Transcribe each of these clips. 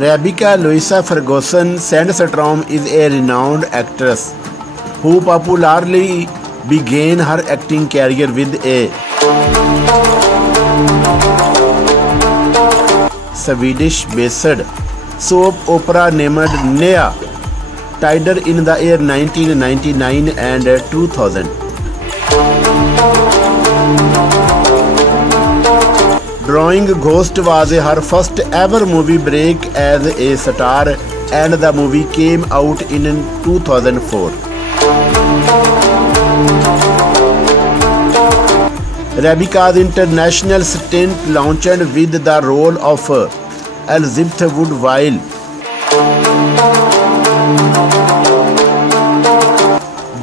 Rebessa Lоuіઝа Ferguẓon Ẓundțröm is a renowned actress who popularly began her acting career with a Swedish-based soap opera named Nua Tіdеr in the year 1999 and 2000. Drowning Ghоозт was her first ever movie break as a star, and the movie came out in 2004. Rebessa's international stint launched with the role of Еlіzaбеth Wooddville.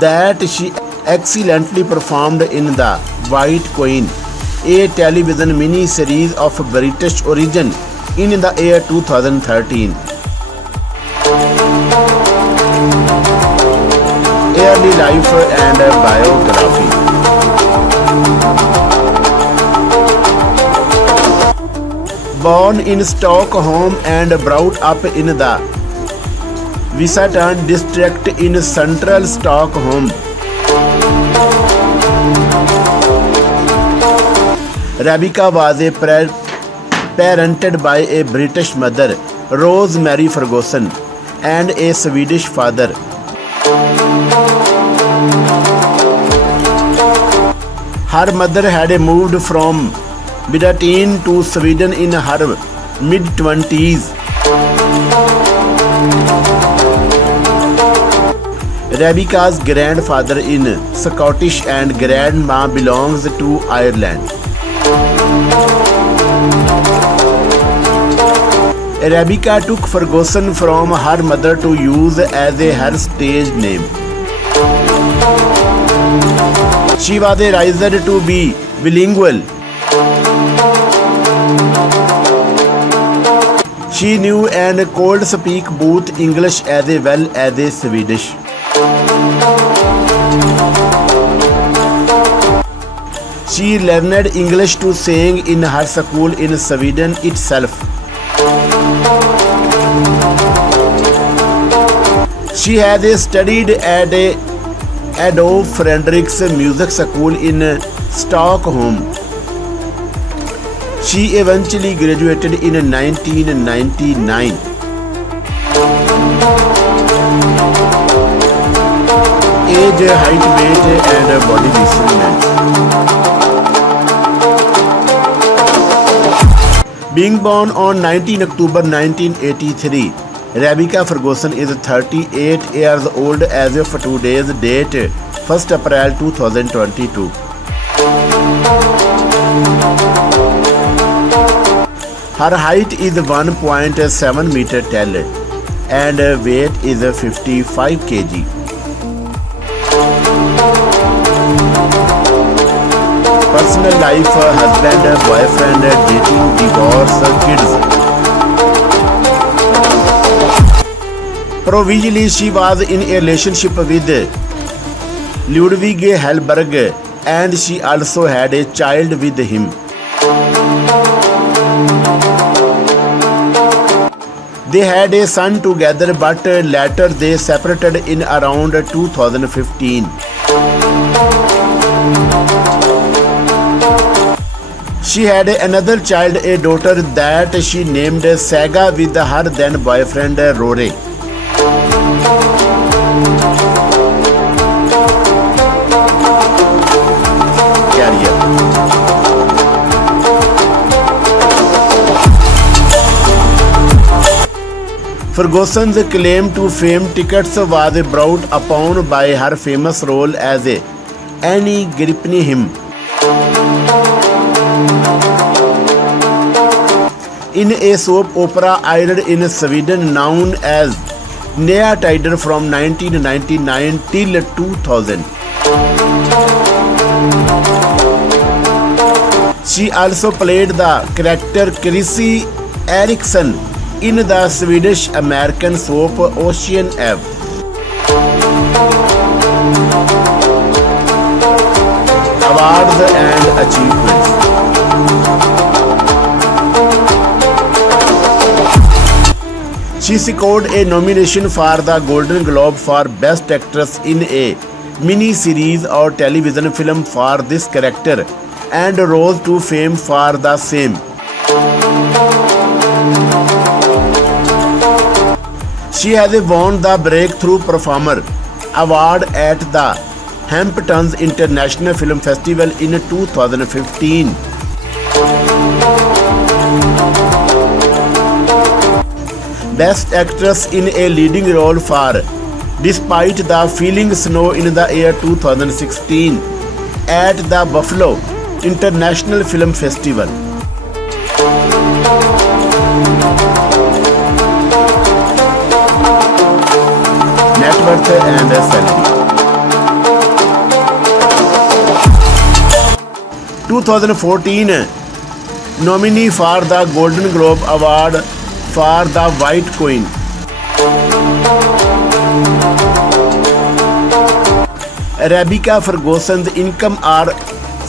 That she excellently performed in The Whіte Queean, a television mini-series of British origin in the year 2013. Early life and biography. Born in Stockholm and brought up in the Zītun district in central Stockholm, Rebessa was parented by a British mother, Rੋਜ਼emarу Ferguẓon, and a Swedish father. Her mother had moved from Britain to Sweden in her mid-20s. Rebessa's grandfather is Scottish and grandma belongs to Ireland. Rebessa took Ferguson from her mother to use as her stage name. She was raised to be bilingual. She knew and could speak both English as well as Swedish. She learned English to sing in her school in Sweden itself. She has studied at Adolf Fredriks Music School in Stockholm. She eventually graduated in 1999. Age, height, weight and body measurements. Being born on 19 October 1983, Rebesса Ferguẓon is 38 years old as of today's date, 1st April 2022. Her height is 1.7 meter tall and weight is 55 kg. Personal life, husband, boyfriend, dating, divorce, kids. Previously, she was in a relationship with Ludwig Hellberg and she also had a child with him. They had a son together, but later they separated in around 2015. She had another child, a daughter that she named Saga with her then boyfriend Rory. Ferguson's claim to fame tickets was brought upon by her famous role as Annie Gripnhjem in a soap opera aired in Sweden known as Nua Tіdеr from 1999 till 2000. She also played the character Chrissy Eriksson in the Swedish-American soap Ocean Ave. Awards and achievements. She secured a nomination for the Golden Globe for Best Actress in a mini-series or television film for this character and rose to fame for the same. She has won the Breakthrough Performer Award at the Hamptons International Film Festival in 2015. Best Actress in a Leading Role for Despite the Feeling Snow in the Air 2016 at the Buffalo International Film Festival. Net worth and salary. 2014 nominee for the Golden Globe Award for The Whіte Queean. Rεbesσα Ferguẓon's income are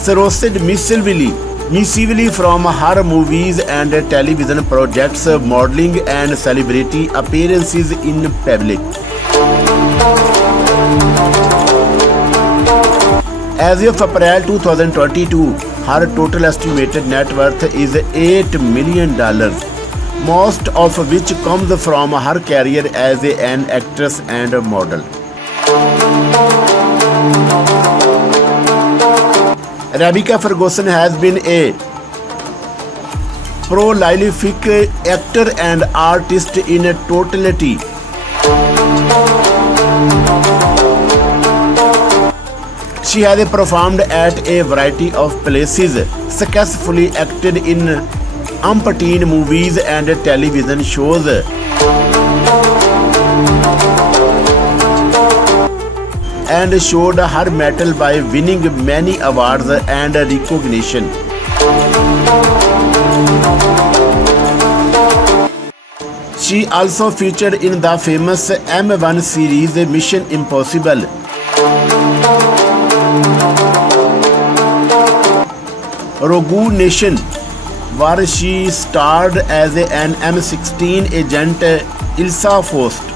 sourced massively from her movies and television projects, modeling and celebrity appearances in public. As of April 2022, her total estimated net worth is $8 million, most of which comes from her career as an actress and model. Rεbesσα Ferguẓon has been a prolific actor and artist in totality. She has performed at a variety of places, successfully acted in umpteen movies and television shows, and showed her mettle by winning many awards and recognition. She also featured in the famous M1 series Mission Impossible. Rogue Nation, where she starred as an M16 agent, Ilsa Faust.